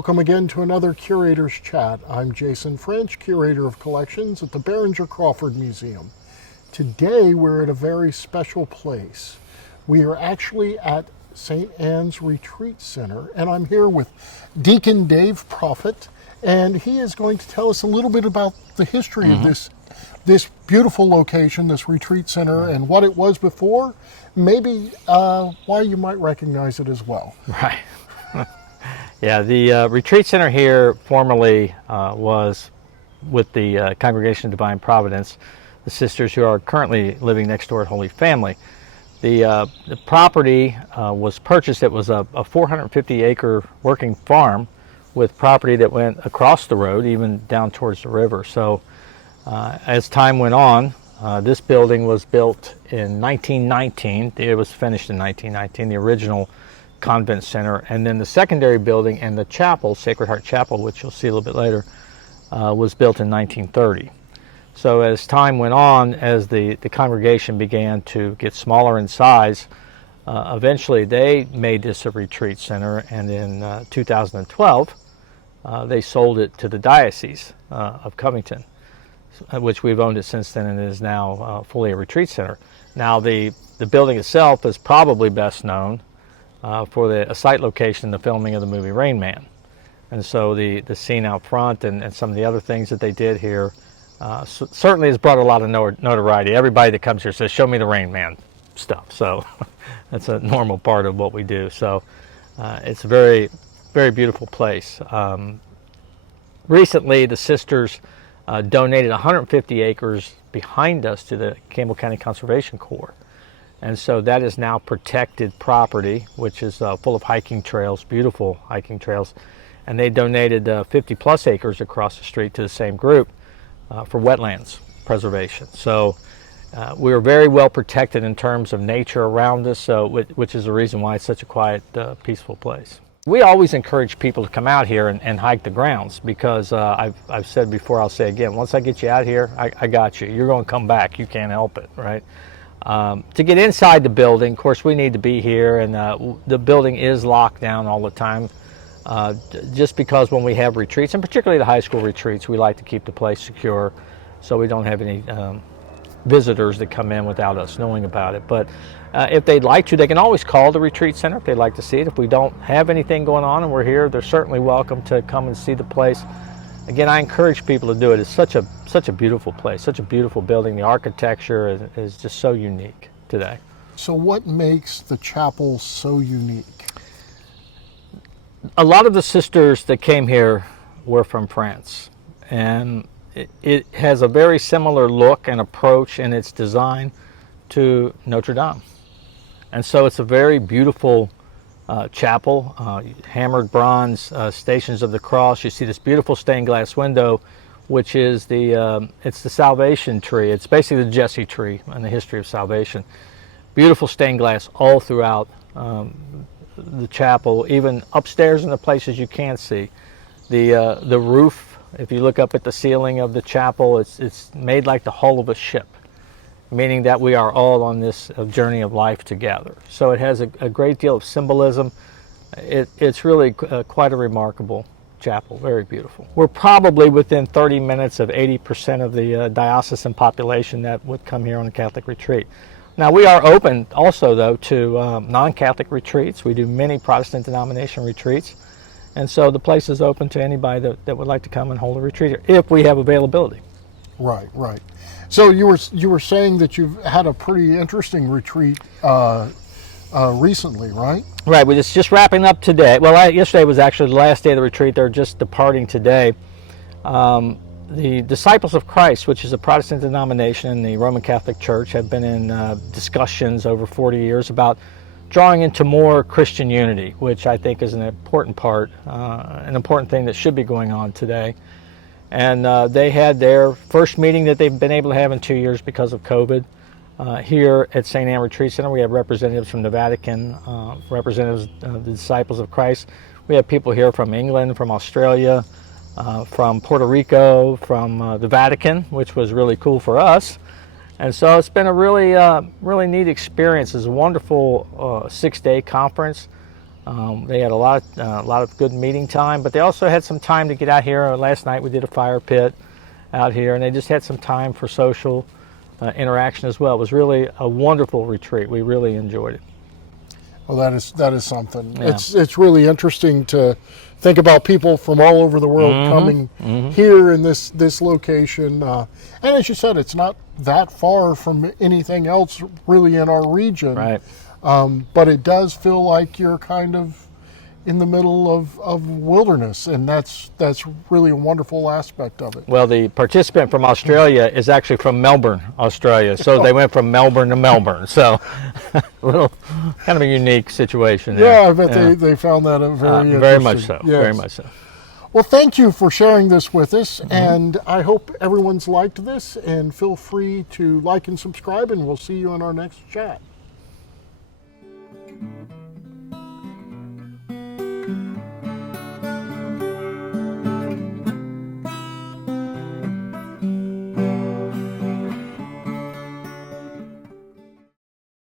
Welcome again to another Curator's Chat. I'm Jason French, Curator of Collections at the Behringer-Crawford Museum. Today we're at a very special place. We are actually at St. Anne's Retreat Center, and I'm here with Deacon Dave Proffitt, and he is going to tell us a little bit about the history of this beautiful location, this retreat center, and what it was before, maybe why you might recognize it as well. Right. Yeah, the retreat center here formerly was with the Congregation of Divine Providence, the sisters who are currently living next door at Holy Family. The property was purchased. It was a 450-acre working farm with property that went across the road, even down towards the river. So as time went on, this building was built in 1919. It was finished in 1919, the original convent center, and then the secondary building and the chapel, Sacred Heart Chapel, which you'll see a little bit later, was built in 1930. So as time went on, as the congregation began to get smaller in size, eventually they made this a retreat center, and in 2012 they sold it to the Diocese of Covington, which we've owned it since then, and it is now fully a retreat center. Now the building itself is probably best known for a site location in the filming of the movie Rain Man. And so the scene out front and some of the other things that they did here certainly has brought a lot of notoriety. Everybody that comes here says, show me the Rain Man stuff. So that's a normal part of what we do. So it's a very, very beautiful place. Recently, the sisters donated 150 acres behind us to the Campbell County Conservation Corps. And so that is now protected property, which is full of hiking trails, beautiful hiking trails. And they donated 50 plus acres across the street to the same group for wetlands preservation. So we are very well protected in terms of nature around us, which is the reason why it's such a quiet, peaceful place. We always encourage people to come out here and hike the grounds because I've said before, I'll say again, once I get you out here, I got you. You're going to come back. You can't help it, right? To get inside the building, of course, we need to be here, and the building is locked down all the time, just because when we have retreats, and particularly the high school retreats, we like to keep the place secure so we don't have any visitors that come in without us knowing about it. But if they'd like to, they can always call the retreat center if they'd like to see it. If we don't have anything going on and we're here, they're certainly welcome to come and see the place. Again, I encourage people to do it. It's such a beautiful place, such a beautiful building. The architecture is just so unique today. So what makes the chapel so unique? A lot of the sisters that came here were from France, and it has a very similar look and approach in its design to Notre Dame. And so it's a very beautiful chapel, hammered bronze Stations of the Cross. You see this beautiful stained glass window, which is it's the salvation tree. It's basically the Jesse tree in the history of salvation. Beautiful stained glass all throughout the chapel, even upstairs in the places you can't see. The roof, if you look up at the ceiling of the chapel, it's made like the hull of a ship, meaning that we are all on this journey of life together. So it has a great deal of symbolism. It's really quite a remarkable chapel, very beautiful. We're probably within 30 minutes of 80% of the diocesan population that would come here on a Catholic retreat. Now we are open also though to non-Catholic retreats. We do many Protestant denomination retreats. And so the place is open to anybody that would like to come and hold a retreat here, if we have availability. Right, right. So you were saying that you've had a pretty interesting retreat recently, right? Right. We're just wrapping up today. Well, yesterday was actually the last day of the retreat. They're just departing today. The Disciples of Christ, which is a Protestant denomination in the Roman Catholic Church, have been in discussions over 40 years about drawing into more Christian unity, which I think is an important part, an important thing that should be going on today. And they had their first meeting that they've been able to have in 2 years because of COVID. Here at St. Anne Retreat Center, we have representatives from the Vatican, representatives of the Disciples of Christ. We have people here from England, from Australia, from Puerto Rico, from the Vatican, which was really cool for us. And so it's been a really, really neat experience. It's a wonderful 6-day conference. They had a lot of good meeting time, but they also had some time to get out here. Last night we did a fire pit out here, and they just had some time for social interaction as well. It was really a wonderful retreat. We really enjoyed it. Well, that is something. Yeah. It's really interesting to think about people from all over the world coming here in this location. And as you said, it's not that far from anything else really in our region. Right. But it does feel like you're kind of in the middle of wilderness, and that's really a wonderful aspect of it. Well, the participant from Australia is actually from Melbourne, Australia. So they went from Melbourne to Melbourne. So a little kind of a unique situation there. Yeah, I bet they found that very interesting. Very much so. Yes. Very much so. Well, thank you for sharing this with us, and I hope everyone's liked this, and feel free to like and subscribe, and we'll see you in our next chat.